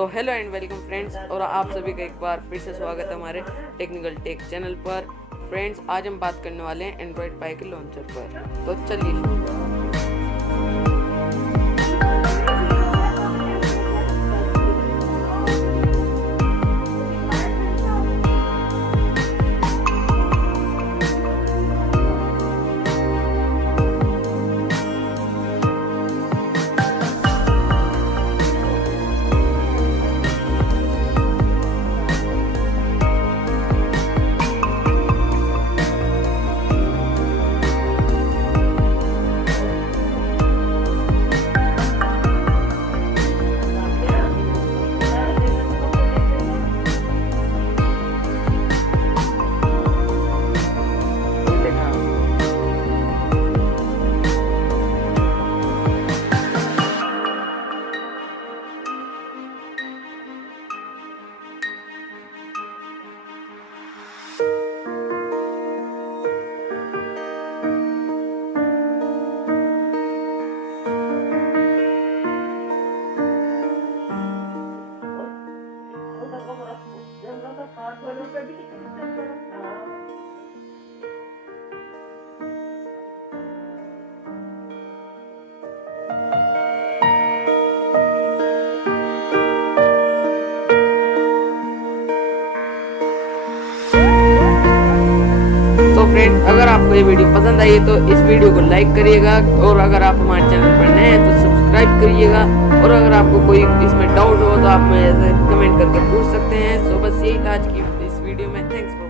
So hello and welcome friends, और आप सभी का एक बार फिर से स्वागत है हमारे टेक्निकल टेक चैनल पर। फ्रेंड्स, आज हम बात करने वाले हैं एंड्रॉयड पाई के लॉन्चर पर। तो चलिए शुरू करते हैं। तो फ्रेंड्स, अगर आपको ये वीडियो पसंद आई है तो इस वीडियो को लाइक करिएगा, और अगर आप हमारे चैनल पर नए हैं तो सब्सक्राइब करिएगा। और अगर आपको कोई इसमें डाउट हो तो आप मुझे कमेंट करके पूछ सकते हैं। सो बस यही था आज की इस वीडियो में। Thanks for